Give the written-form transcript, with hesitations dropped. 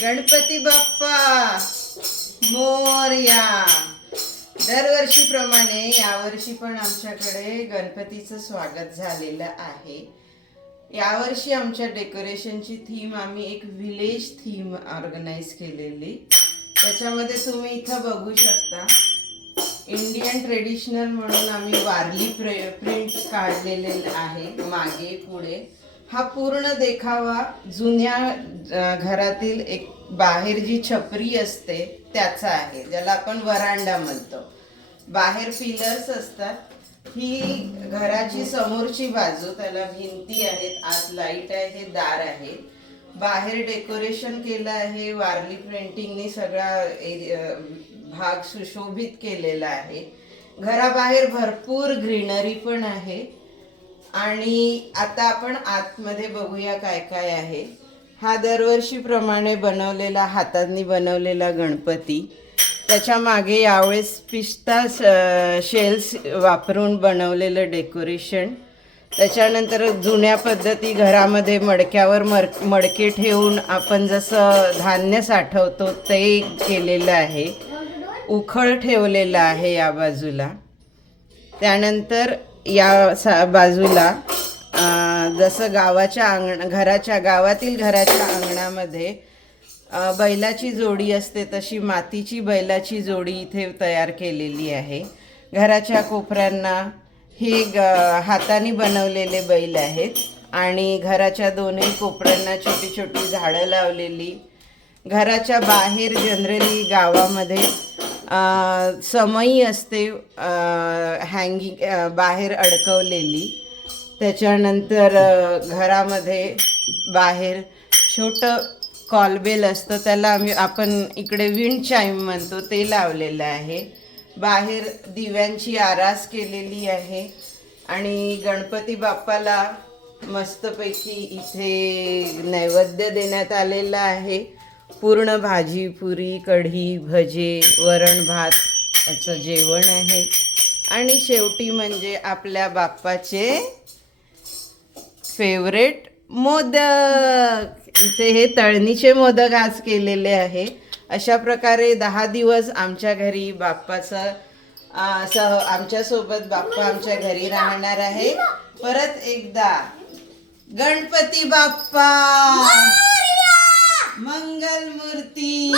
गणपती बाप्पा मोरया. दरवर्षीप्रमाणे यावर्षी पण आमच्याकडे गणपतीचं स्वागत झालेलं आहे. यावर्षी आमच्या डेकोरेशनची थीम आम्ही एक विलेज थीम ऑर्गनाईज केलेली. त्याच्यामध्ये तुम्ही इथं बघू शकता इंडियन ट्रेडिशनल म्हणून आम्ही वारली प्रिंट काढलेले आहे. मागे पुढे हा पूर्ण देखावा जुन्या घरातील एक बाहेर जी छपरी असते त्याचा आहे, ज्याला आपण वरांडा म्हणतो. बाहेर पिलर्स असतात. ही घराची समोरची बाजू, त्याला भिंती आहेत, आत लाईट आहे, दार आहे. बाहेर डेकोरेशन केलं आहे वारली प्रिंटिंगने, सगळा भाग सुशोभित केलेला आहे. घराबाहेर भरपूर ग्रीनरी पण आहे. आणि आता आपण आतमध्ये बघूया काय काय आहे. हा दरवर्षीप्रमाणे बनवलेला, हातांनी बनवलेला गणपती. त्याच्या मागे यावेळेस पिस्ता शेल्स वापरून बनवलेलं डेकोरेशन. त्याच्यानंतर जुन्या पद्धती घरामध्ये मडक्यावर मडके ठेवून आपण जसं धान्य साठवतो ते केलेलं आहे. उखळ ठेवलेला आहे या बाजूला. त्यानंतर या बाजूला जसं गावातील घराच्या अंगणामध्ये बैलाची जोडी असते तशी मातीची बैलाची जोडी इथे तयार केलेली आहे. घराच्या कोपऱ्यांना हे हाताने बनवलेले बैल आहेत आणि घराच्या दोन्ही कोपऱ्यांना छोटी छोटी झाडं लावलेली. घराच्या बाहेर जनरली गावामध्ये समई असते हँगिंग बाहेर अडकवलेली. त्याच्यानंतर घरामध्ये बाहेर छोटं कॉलबेल असतं, त्याला आपण इकडे विंड चाईम म्हणतो, ते लावलेलं आहे. बाहेर दिव्यांची आरास केलेली आहे आणि गणपती बाप्पाला मस्तपैकी इथे नैवेद्य देण्यात आलेला आहे. पूर्ण भाजी, पुरी, कढी, भजे, वरण भात याचं जेवण आहे. आणि शेवटी म्हणजे आपल्या बाप्पाचे फेवरेट मोदक. इथे हे तळणीचे मोदक आज केलेले आहे. अशा प्रकारे 10 दिवस आमच्या घरी बाप्पाचं आमच्यासोबत बाप्पा आमच्या घरी राहणार आहे. परत एकदा गणपती बाप्पा मंगल मूर्ती.